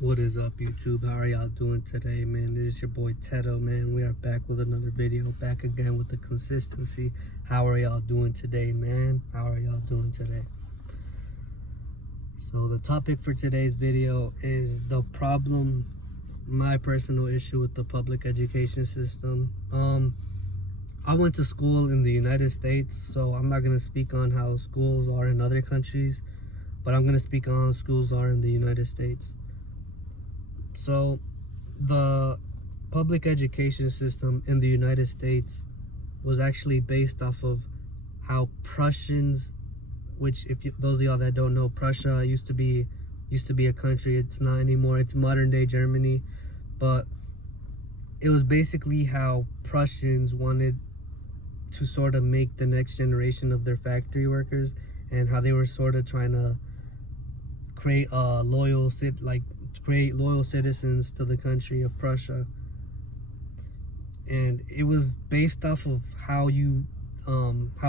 What is up, YouTube? How are y'all doing today, man? This is your boy Tedo, man. We are back with another video, back again with the consistency. How are y'all doing today, man? How are y'all doing today? So the topic for today's video is the problem, my personal issue with the public education system. I went to school in the United States, so I'm not gonna speak on how schools are in other countries, but I'm gonna speak on how schools are in the United States. So the public education system in the United States was actually based off of how Prussians, which those of y'all that don't know, Prussia used to be a country. It's not anymore. It's modern day Germany, but it was basically how Prussians wanted to sort of make the next generation of their factory workers, and how they were sort of trying to create loyal citizens to the country of Prussia. And it was based off of how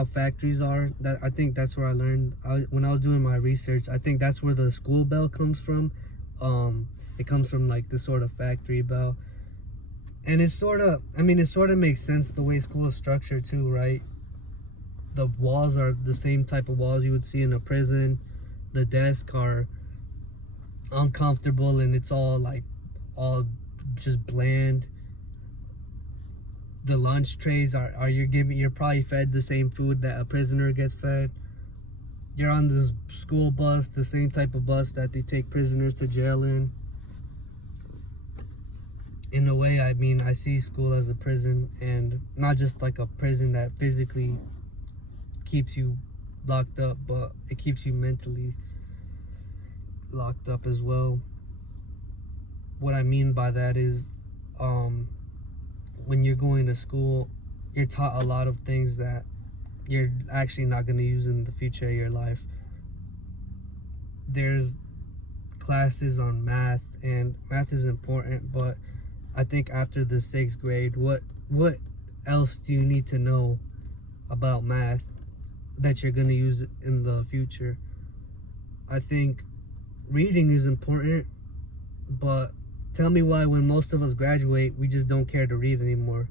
factories are. That I think that's where I learned when I was doing my research. I think that's where the school bell comes from. It comes from like this sort of factory bell, and it sort of makes sense the way school is structured too, right? The walls are the same type of walls you would see in a prison. The desks are uncomfortable, and it's all just bland. The lunch trays you're probably fed the same food that a prisoner gets fed. You're on this school bus, the same type of bus that they take prisoners to jail in. In a way, I see school as a prison, and not just like a prison that physically keeps you locked up, but it keeps you mentally locked up as well. What I mean by that is, when you're going to school, you're taught a lot of things that you're actually not going to use in the future of your life. There's classes on math, and math is important, but I think after the 6th grade, what else do you need to know about math that you're going to use in the future? I think reading is important, but tell me why when most of us graduate, we just don't care to read anymore.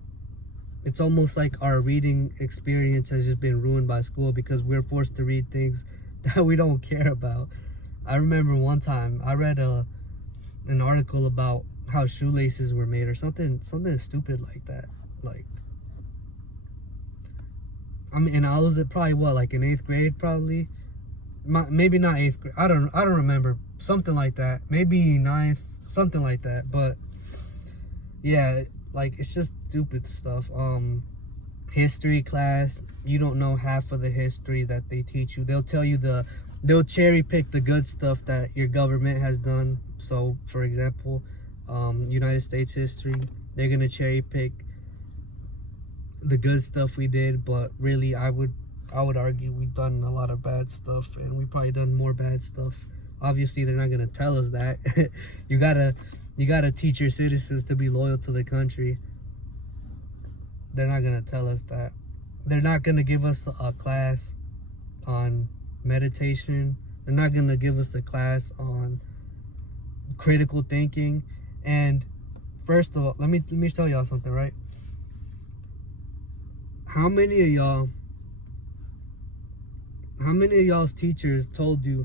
It's almost like our reading experience has just been ruined by school because we're forced to read things that we don't care about. I remember one time I read an article about how shoelaces were made, or something stupid like that. And I was at probably in 8th grade, probably. Maybe not 8th grade. I don't remember. Something like that. Maybe 9th, something like that. But yeah, it's just stupid stuff. History class, you don't know half of the history that they teach you. They'll tell you they'll cherry pick the good stuff that your government has done. So for example, United States history, they're gonna cherry pick the good stuff we did, but really I would argue we've done a lot of bad stuff, and we probably done more bad stuff. Obviously they're not gonna tell us that. you gotta teach your citizens to be loyal to the country. They're not gonna tell us that. They're not gonna give us a class on meditation. They're not gonna give us a class on critical thinking. And first of all, let me tell y'all something, right? How many of y'all's teachers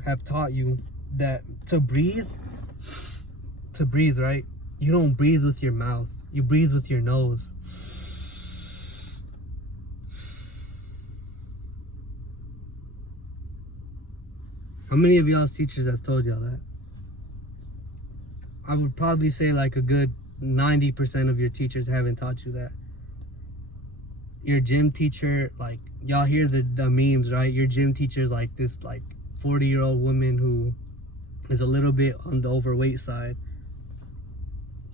have taught you that to breathe, right? You don't breathe with your mouth. You breathe with your nose. How many of y'all's teachers have told y'all that? I would probably say like a good 90% of your teachers haven't taught you that. Your gym teacher, y'all hear the memes, right? Your gym teacher is like this 40-year-old woman who is a little bit on the overweight side,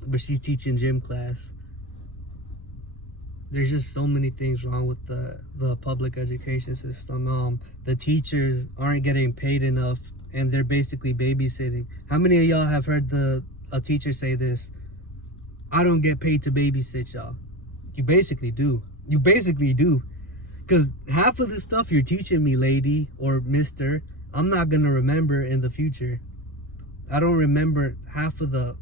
but she's teaching gym class. There's just so many things wrong with the public education system. The teachers aren't getting paid enough, and they're basically babysitting. How many of y'all have heard a teacher say this? I don't get paid to babysit y'all. You basically do. Because half of the stuff you're teaching me, lady or mister, I'm not going to remember in the future. I don't remember half of the,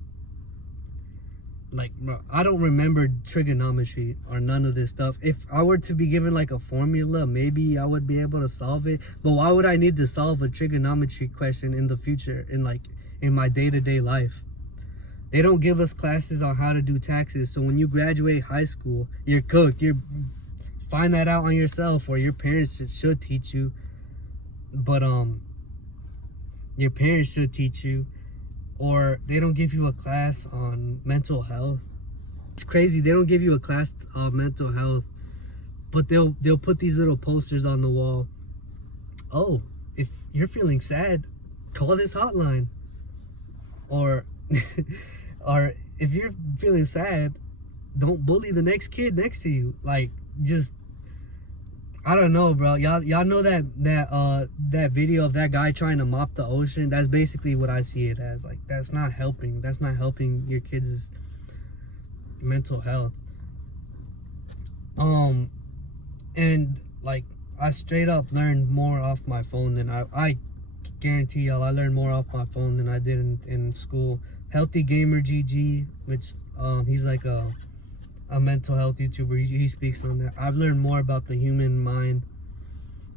like, bro, I don't remember trigonometry or none of this stuff. If I were to be given like a formula, maybe I would be able to solve it. But why would I need to solve a trigonometry question in the future, in my day-to-day life? They don't give us classes on how to do taxes. So when you graduate high school, you're cooked. You find that out on yourself, or your parents should teach you. But your parents should teach you. Or they don't give you a class on mental health. It's crazy. They don't give you a class on mental health, but they'll put these little posters on the wall. Oh, if you're feeling sad, call this hotline. Or or if you're feeling sad, don't bully the next kid next to you. Like, just, I don't know, bro. Y'all know that video of that guy trying to mop the ocean? That's basically what I see it as. Like, that's not helping. That's not helping your kids' mental health. And like, I straight up learned more off my phone than I guarantee y'all, I learned more off my phone than I did in school. Healthy Gamer GG, which he's like a mental health YouTuber. He speaks on that. I've learned more about the human mind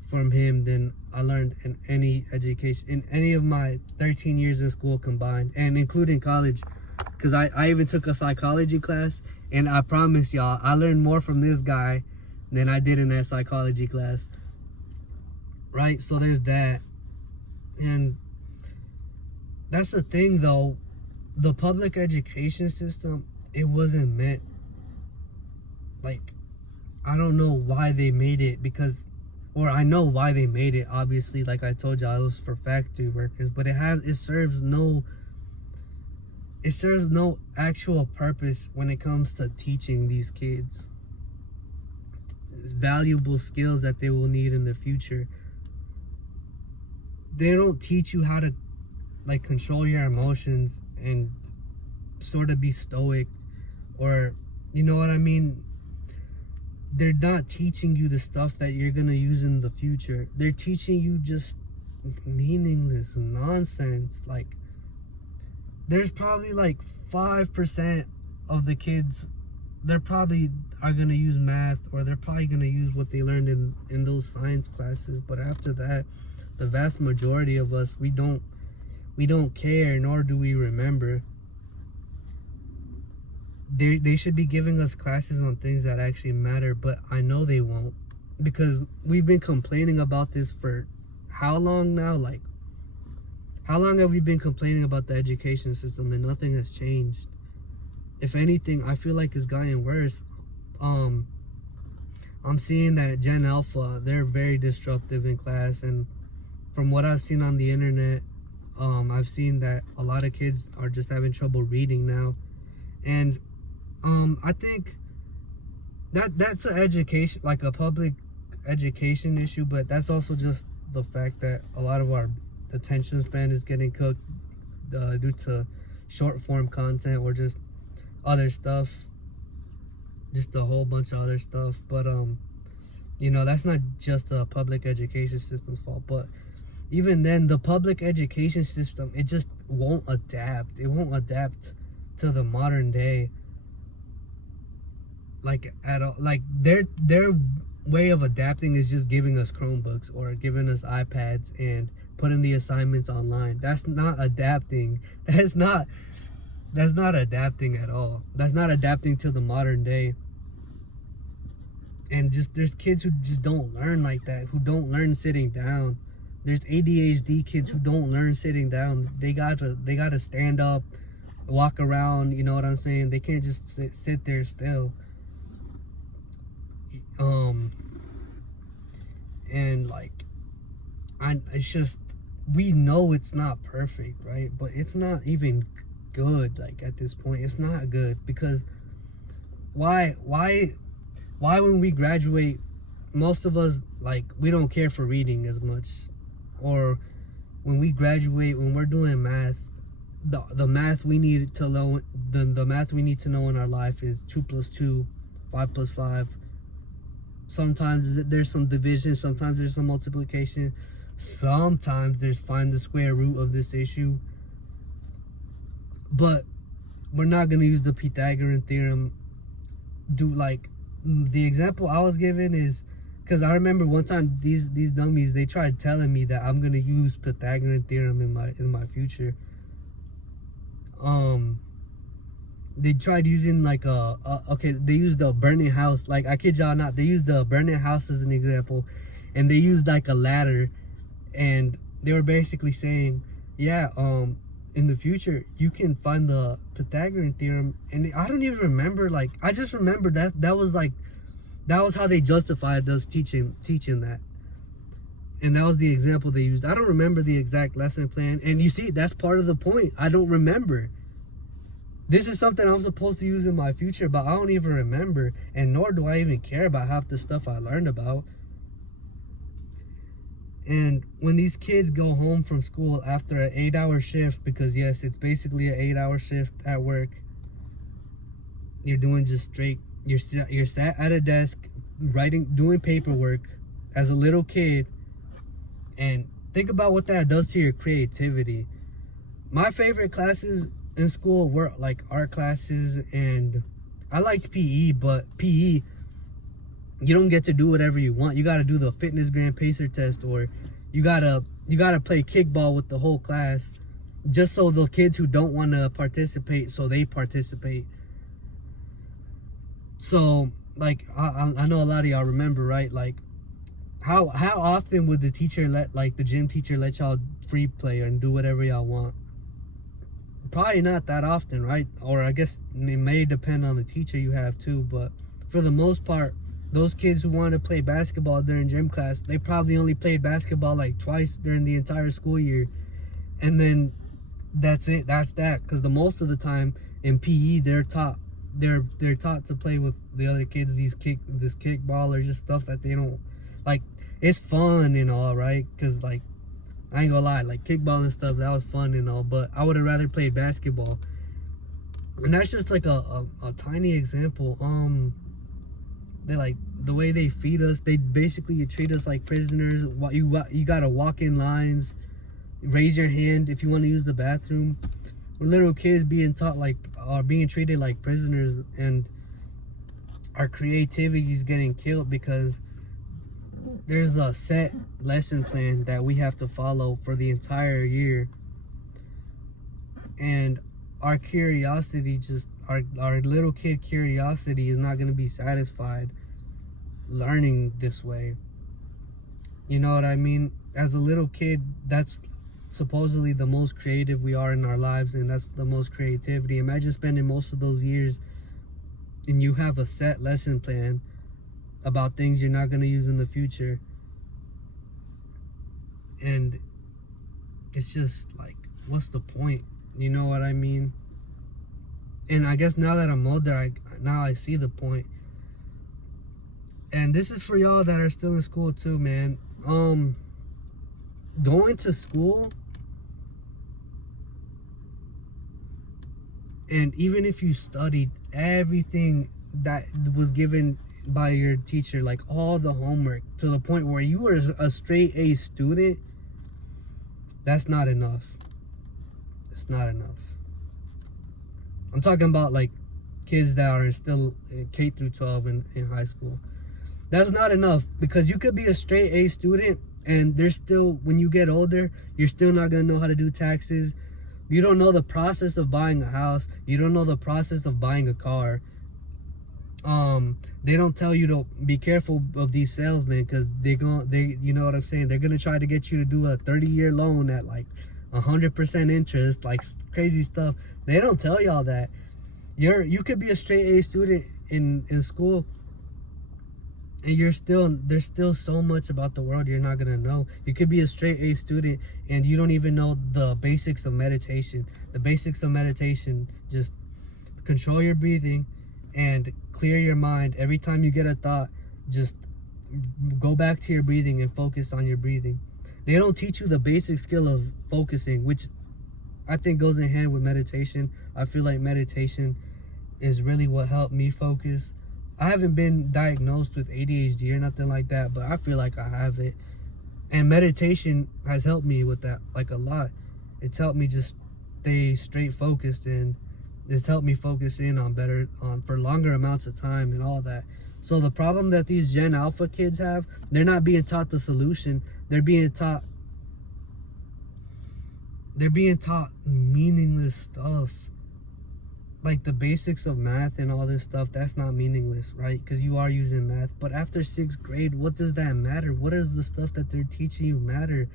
from him than I learned in any education, in any of my 13 years in school combined, and including college, because I even took a psychology class, and I promise y'all, I learned more from this guy than I did in that psychology class. Right? So there's that. And that's the thing, though. The public education system, it wasn't meant, like, I don't know why they made it, because, or I know why they made it, obviously, like I told y'all, it was for factory workers, but it serves no actual purpose when it comes to teaching these kids valuable skills that they will need in the future. They don't teach you how to, like, control your emotions and sort of be stoic, or, you know what I mean? They're not teaching you the stuff that you're gonna use in the future. They're teaching you just meaningless nonsense. Like, there's probably like 5% of the kids, they're probably are gonna use math, or they're probably gonna use what they learned in those science classes. But after that, the vast majority of us, we don't care, nor do we remember. They should be giving us classes on things that actually matter, but I know they won't, because we've been complaining about this for how long now? Like, how long have we been complaining about the education system and nothing has changed? If anything, I feel like it's gotten worse. I'm seeing that Gen Alpha, they're very disruptive in class, and from what I've seen on the internet, I've seen that a lot of kids are just having trouble reading now. And I think that's an education, like a public education issue, but that's also just the fact that a lot of our attention span is getting cooked due to short form content, or just other stuff, just a whole bunch of other stuff. But you know, that's not just the public education system's fault. But even then, the public education system, it just won't adapt. It won't adapt to the modern day, like, at all. Like, their way of adapting is just giving us Chromebooks or giving us iPads and putting the assignments online. That's not adapting. That's not adapting at all. That's not adapting to the modern day. And just, there's kids who just don't learn like that, who don't learn sitting down. There's ADHD kids who don't learn sitting down. They gotta stand up, walk around, you know what I'm saying? They can't just sit there still. And like, it's just, we know it's not perfect, right? But it's not even good. Like, at this point, it's not good, because why when we graduate, most of us, like, we don't care for reading as much. Or when we graduate, when we're doing math, the math we need to know, the math we need to know in our life is 2 + 2, 5 + 5. Sometimes there's some division, sometimes there's some multiplication, sometimes there's find the square root of this issue. but we're not going to use the Pythagorean theorem. The example I was given is because I remember one time these dummies, they tried telling me that I'm going to use Pythagorean theorem in my future. They tried using they used the burning house. Like, I kid y'all not, they used the burning house as an example, and they used like a ladder, and they were basically saying, yeah, in the future you can find the Pythagorean theorem. And I don't even remember, like, I just remember that was how they justified us teaching that, and that was the example they used. I don't remember the exact lesson plan, and you see, that's part of the point. I don't remember. This is something I'm supposed to use in my future, but I don't even remember, and nor do I even care about half the stuff I learned about. And when these kids go home from school after an 8-hour shift, because yes, it's basically an 8-hour shift at work, you're doing just straight, you're sat at a desk doing paperwork as a little kid, and think about what that does to your creativity. My favorite classes in school were like art classes, and I liked PE, but PE, you don't get to do whatever you want. You got to do the fitness grand pacer test, or you gotta play kickball with the whole class, just so the kids who don't want to participate, so they participate. So like, I know a lot of y'all remember, right? Like, how often would the gym teacher let y'all free play and do whatever y'all want? Probably not that often, right? Or I guess it may depend on the teacher you have too, but for the most part, those kids who wanted to play basketball during gym class, they probably only played basketball like twice during the entire school year, and then that's it. That's that. Because the most of the time in PE, they're taught to play with the other kids, this kickball, or just stuff that they don't like. It's fun and all, right? Because like, I ain't gonna lie, like kickball and stuff, that was fun and all, but I would have rather played basketball. And that's just like a tiny example. They like the way they feed us. They basically treat us like prisoners. You gotta walk in lines, raise your hand if you want to use the bathroom. We're little kids being treated like prisoners, and our creativity is getting killed because there's a set lesson plan that we have to follow for the entire year, and our curiosity, our little kid curiosity, is not going to be satisfied learning this way. You know what I mean? As a little kid, that's supposedly the most creative we are in our lives, and that's the most creativity. Imagine spending most of those years and you have a set lesson plan about things you're not going to use in the future, and it's just like, what's the point? You know what I mean? And I guess now that I'm older, I see the point. And this is for y'all that are still in school too, man. Going to school, and even if you studied everything that was given by your teacher, like all the homework, to the point where you were a straight A student, that's not enough. It's not enough. I'm talking about like kids that are still in K through 12 in high school. That's not enough, because you could be a straight A student, and there's still, when you get older, you're still not going to know how to do taxes. You don't know the process of buying a house. You don't know the process of buying a car. They don't tell you to be careful of these salesmen, because you know what I'm saying, they're gonna try to get you to do a 30-year loan at like 100% interest, like crazy stuff. They don't tell y'all that. You could be a straight A student in school, and there's still so much about the world you're not gonna know. You could be a straight A student and you don't even know the basics of meditation. The basics of meditation: just control your breathing and clear your mind. Every time you get a thought, just go back to your breathing and focus on your breathing. They don't teach you the basic skill of focusing, which I think goes in hand with meditation. I feel like meditation is really what helped me focus. I haven't been diagnosed with ADHD or nothing like that, but I feel like I have it. And meditation has helped me with that, like, a lot. It's helped me just stay straight focused, and it's helped me focus in on better on for longer amounts of time and all that. So the problem that these Gen Alpha kids have, they're not being taught the solution. They're being taught meaningless stuff. Like the basics of math and all this stuff, that's not meaningless, right? Because you are using math. But after 6th grade, what does that matter? What does the stuff that they're teaching you matter?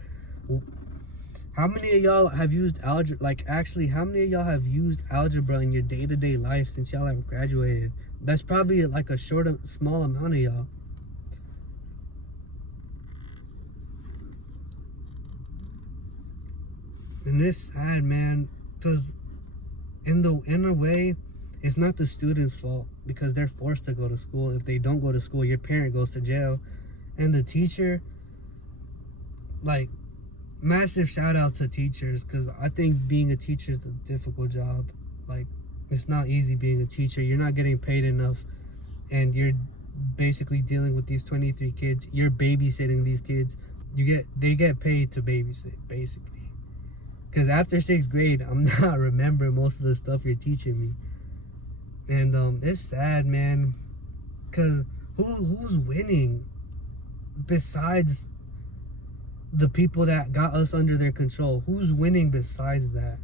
How many of y'all have used algebra? Like, actually, how many of y'all have used algebra in your day-to-day life since y'all have graduated? That's probably like a small amount of y'all. And it's sad, man, because in a way, it's not the student's fault, because they're forced to go to school. If they don't go to school, your parent goes to jail. And the teacher, like, massive shout out to teachers, because I think being a teacher is a difficult job. Like, it's not easy being a teacher. You're not getting paid enough, and you're basically dealing with these 23 kids. You're babysitting these kids. They get paid to babysit, basically. Because after 6th grade, I'm not remembering most of the stuff you're teaching me. And it's sad, man. Because who's winning besides the people that got us under their control? Who's winning besides that?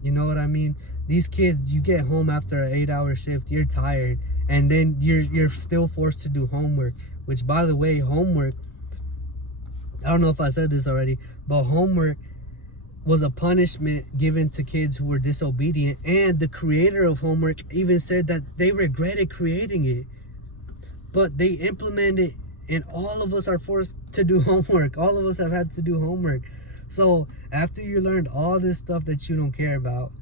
You know what I mean? These kids, you get home after an 8-hour shift, you're tired, and then you're still forced to do homework. Which, by the way, homework, I don't know if I said this already, but homework was a punishment given to kids who were disobedient, and the creator of homework even said that they regretted creating it, but they implemented it, and all of us are forced to do homework. All of us have had to do homework. So after you learned all this stuff that you don't care about,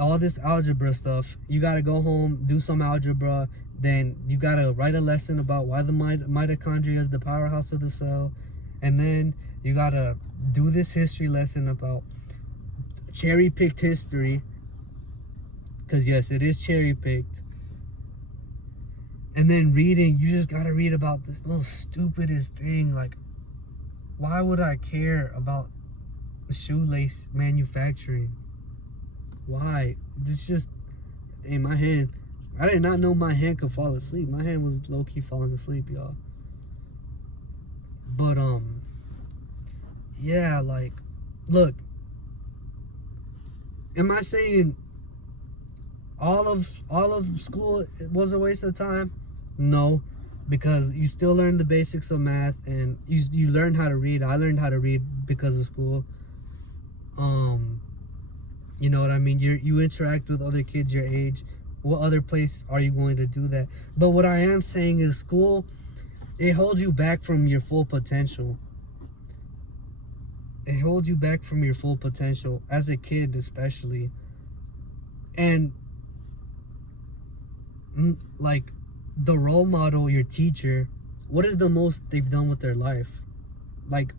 all this algebra stuff, you got to go home, do some algebra, then you got to write a lesson about why the mitochondria is the powerhouse of the cell, and then you gotta do this history lesson about cherry-picked history, because yes, it is cherry-picked. And then reading, you just gotta read about the most stupidest thing. Like, why would I care about shoelace manufacturing? Why? It's just, dang, my hand, I did not know my hand could fall asleep. My hand was low-key falling asleep, y'all. But yeah, like, look, am I saying all of school was a waste of time? No, because you still learn the basics of math, and you learn how to read. I learned how to read because of school. You know what I mean? You interact with other kids your age. What other place are you going to do that? But what I am saying is, school, it holds you back from your full potential. It holds you back from your full potential, as a kid especially. And like, the role model, your teacher, what is the most they've done with their life? Like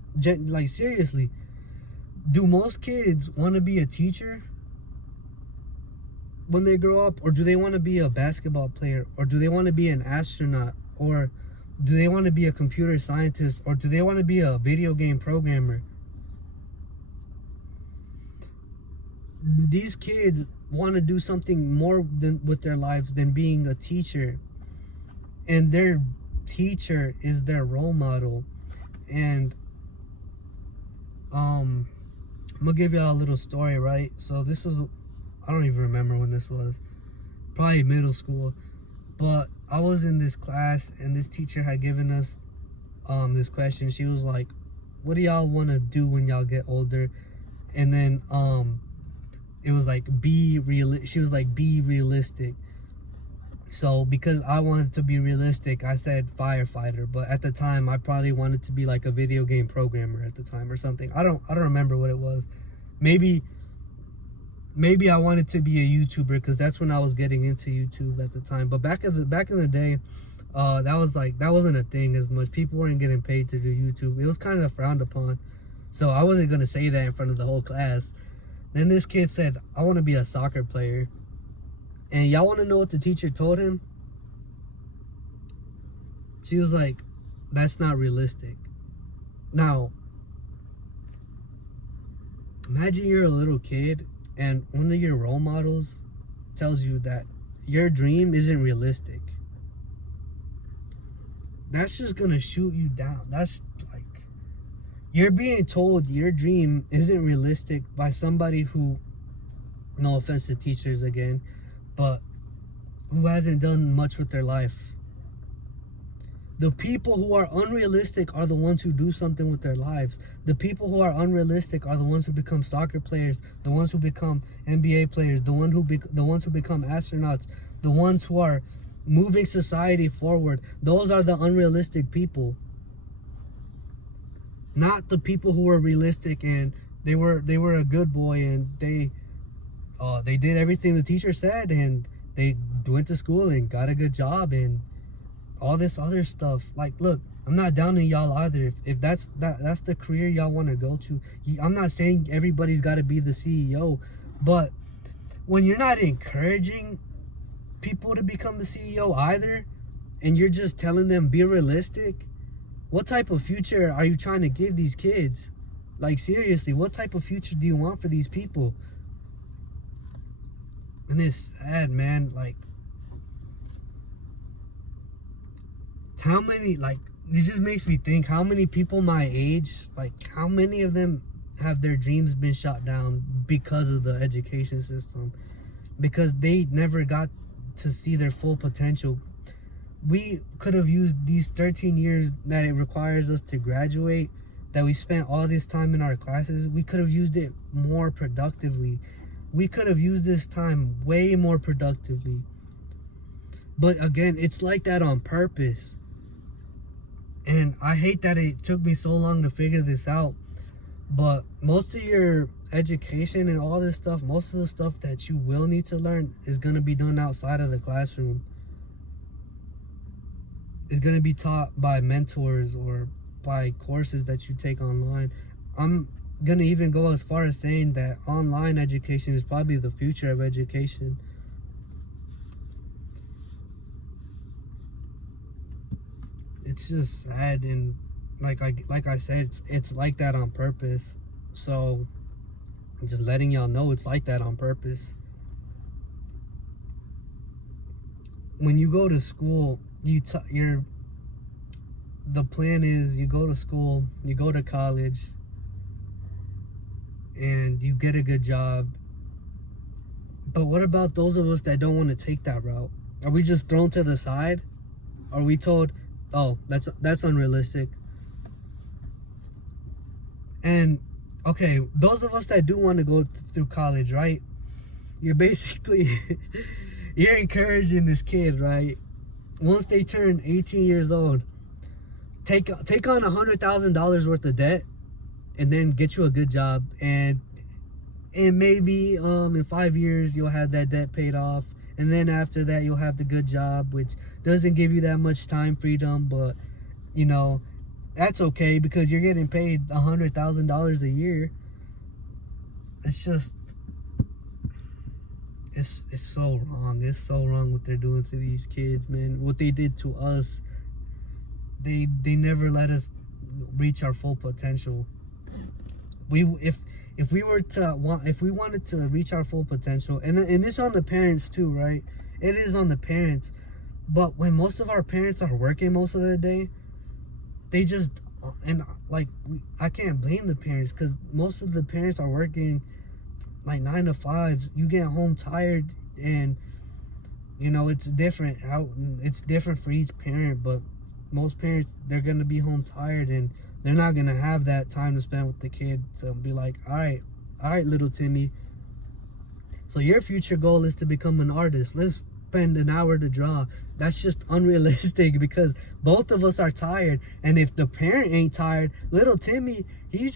seriously, do most kids want to be a teacher when they grow up? Or do they want to be a basketball player? Or do they want to be an astronaut? Or do they want to be a computer scientist? Or do they want to be a video game programmer? These kids want to do something more with their lives than being a teacher, and their teacher is their role model. And I'm gonna give y'all a little story, right? So this was, I don't even remember when this was, probably middle school, but I was in this class, and this teacher had given us this question. She was like, what do y'all want to do when y'all get older? And then it was like, she was like, be realistic. So because I wanted to be realistic, I said firefighter, but at the time I probably wanted to be like a video game programmer at the time or something. I don't remember what it was. Maybe I wanted to be a YouTuber, because that's when I was getting into YouTube at the time. But back in the day, that wasn't a thing as much. People weren't getting paid to do YouTube. It was kind of frowned upon. So I wasn't gonna say that in front of the whole class. Then this kid said, I want to be a soccer player. And y'all want to know what the teacher told him? She was like, that's not realistic. Now, imagine you're a little kid and one of your role models tells you that your dream isn't realistic, that's just gonna shoot you down. That's like, you're being told your dream isn't realistic by somebody who, no offense to teachers again, but who hasn't done much with their life. The people who are unrealistic are the ones who do something with their lives. The people who are unrealistic are the ones who become soccer players, the ones who become NBA players, the ones who become astronauts, the ones who are moving society forward. Those are the unrealistic people. Not the people who were realistic and they were a good boy and they did everything the teacher said and they went to school and got a good job and all this other stuff. Like, look, I'm not downing y'all either. If that's the career y'all want to go to, I'm not saying everybody's got to be the CEO, but when you're not encouraging people to become the CEO either, and you're just telling them be realistic, what type of future are you trying to give these kids? Like, seriously, what type of future do you want for these people? And it's sad, man. Like, how many, like, this just makes me think how many people my age, like, how many of them have their dreams been shot down because of the education system, because they never got to see their full potential. We could have used these 13 years that it requires us to graduate, that we spent all this time in our classes, we could have used it more productively. We could have used this time way more productively. But again, it's like that on purpose. And I hate that it took me so long to figure this out. But most of your education and all this stuff, most of the stuff that you will need to learn is going to be done outside of the classroom. It's going to be taught by mentors or by courses that you take online. I'm going to even go as far as saying that online education is probably the future of education. It's just sad, and like I said, it's like that on purpose. So I'm just letting y'all know it's like that on purpose. When you go to school, the plan is you go to school, you go to college, and you get a good job. But what about those of us that don't want to take that route? Are we just thrown to the side? Are we told, oh, that's unrealistic? And okay, those of us that do want to go through college, right? You're basically you're encouraging this kid, right? Once they turn 18 years old, take on $100,000 worth of debt, and then get you a good job, and maybe in 5 years you'll have that debt paid off, and then after that you'll have the good job, which doesn't give you that much time freedom, but you know, that's okay because you're getting paid $100,000 a year. It's just, it's so wrong. It's so wrong what they're doing to these kids, man. What they did to us, they never let us reach our full potential. If we wanted to reach our full potential, and it's on the parents too, right? It is on the parents. But when most of our parents are working most of the day, they just, and like, I can't blame the parents because most of the parents are working like 9 to 5. You get home tired, and you know, it's different for each parent, but most parents, they're gonna be home tired and they're not gonna have that time to spend with the kid to be like, all right, little Timmy, so your future goal is to become an artist. Let's spend an hour to draw. That's just unrealistic because both of us are tired. And if the parent ain't tired, little Timmy, he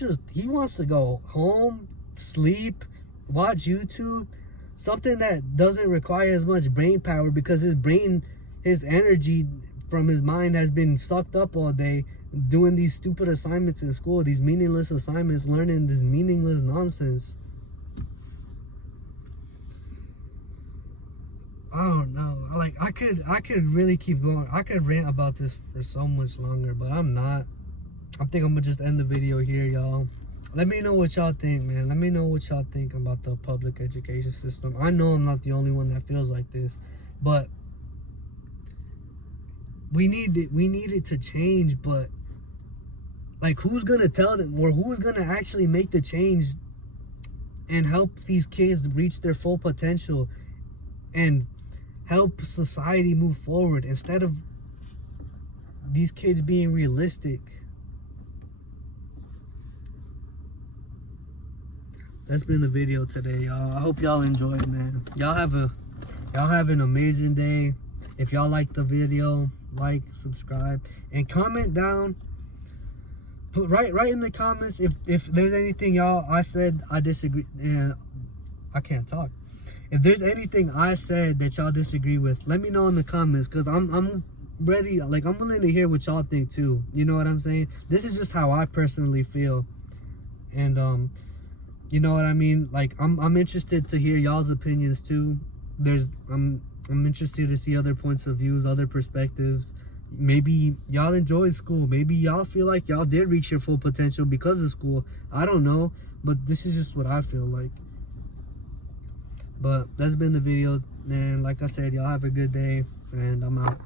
wants to go home, sleep, watch YouTube, something that doesn't require as much brain power, because his energy from his mind has been sucked up all day doing these stupid assignments in school, these meaningless assignments, learning this meaningless nonsense. I don't know. Like, I could really keep going. I could rant about this for so much longer, but I'm not. I think I'm gonna just end the video here, y'all. let me know what y'all think, man. Let me know what y'all think about the public education system. I know I'm not the only one that feels like this, but we need it to change. But like, who's gonna tell them, or who's gonna actually make the change and help these kids reach their full potential and help society move forward instead of these kids being realistic? That's been the video today, y'all. I hope y'all enjoyed, man. Y'all have an amazing day. If y'all like the video, like, subscribe, and comment down. Put right in the comments if there's anything I said I disagree, and I can't talk. If there's anything I said that y'all disagree with, let me know in the comments, because I'm ready. Like, I'm willing to hear what y'all think too. You know what I'm saying? This is just how I personally feel, and you know what I mean? Like, I'm interested to hear y'all's opinions too. I'm interested to see other points of views, other perspectives. Maybe y'all enjoy school. Maybe y'all feel like y'all did reach your full potential because of school. I don't know, but this is just what I feel like. But that's been the video, and like I said, y'all have a good day, and I'm out.